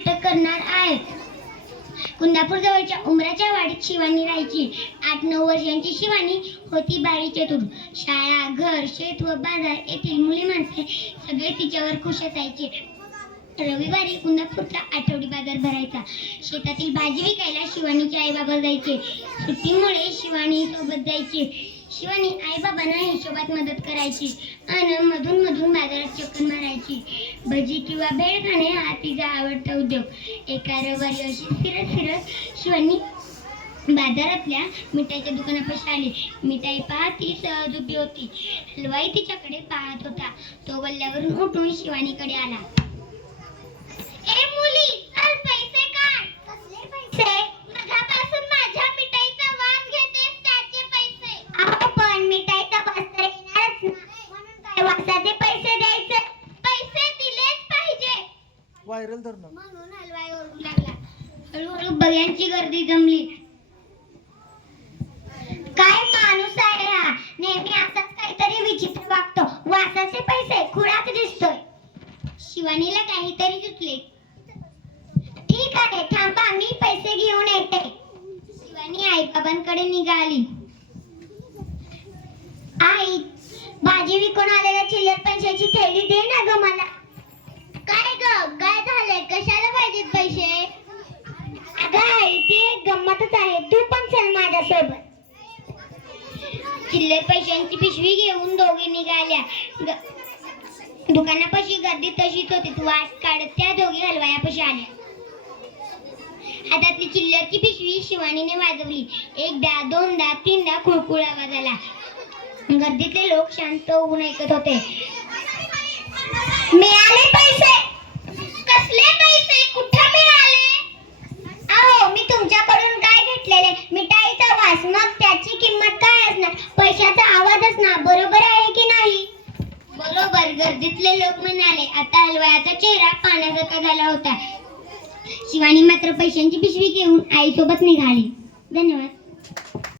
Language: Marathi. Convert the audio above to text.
करणार आहेत कुंदापूर जवळच्या उमराच्या वाडीत शिवानी राहायची. आठ नऊ वर्षांची शिवानी होती बारी चतुर शाळा घर शेत व बाजार येथील मुली माणसे सगळे तिच्यावर खुश असायचे. रविवारी कुंदापूरचा आठवडी बाजार भरायचा. शेतातील भाजी विकायला शिवानीचे आई बाबा जायचे. सुट्टीमुळे शिवानी सोबत जायचे. शिवानी आई बाबांना हिशोबात मदत करायची. आणि मधून मधून बाजारात चक्कर मारायची. भजी किंवा भेळ खाणे हा तिचा आवडता उद्योग. एका रविवारी अशी फिरत फिरत शिवानी बाजारातल्या मिठाईच्या दुकानापाशी आली. मिठाई पाहत ती सहज उभी होती. हलवाई तिच्याकडे पाहत होता. तो गल्ल्यावरून उठून शिवानीकडे आला ए मुली चल पैसे काढ कसले पैसे मगापासून माझ्या मिठाईचा वास घेतेस त्याचे पैसे अहो पण मिठाईचा वास तर येणारच ना म्हणून काय वासाचे पैसे द्यायचे पैसे दिलेच पाहिजे व्हायरल धरणं. म्हणून हलवाई ओरडू लागला. हळूहळू बघ्यांची गर्दी जमली. काय माणूस आहे हा? नेहमी असाच काहीतरी विचित्र वागतो. वासाचे पैसे खुळाच दिसतोय. शिवानीला काहीतरी सुचले. ठीक आहे थांबा मी पैसे घेऊन येते. शिवानी आई बाबांकडे निघाली. आई भाजी विकून आलेल्या चिल्लर पैशाची थैली दे ना ग मला. गंमतच आहे. तू पण चल माझ्यासोबत. चिल्लर पैशांची पिशवी घेऊन दोघे निघाल्या. ग- दुकानापाशी गर्दी तशीच होती. वाट काढत त्या दोघी हलवायापाशी आल्या. हातातली चिल्लरची पिशवी शिवानीने वाजवली. एकदा दोनदा तीनदा खुळखुळ आवाज आला. गर्दीतले लोक शांत होऊन ऐकत होते. मिळाले पैसे. पैशाचा आवाजच ना बरोबर आहे की नाही? बरोबर गर्दीतले लोक म्हणाले आता हलवायाचा चेहरा पाण्यासारखा झाला होता. शिवानी मात्र पैशांची पिशवी घेऊन आईसोबत निघाली. धन्यवाद.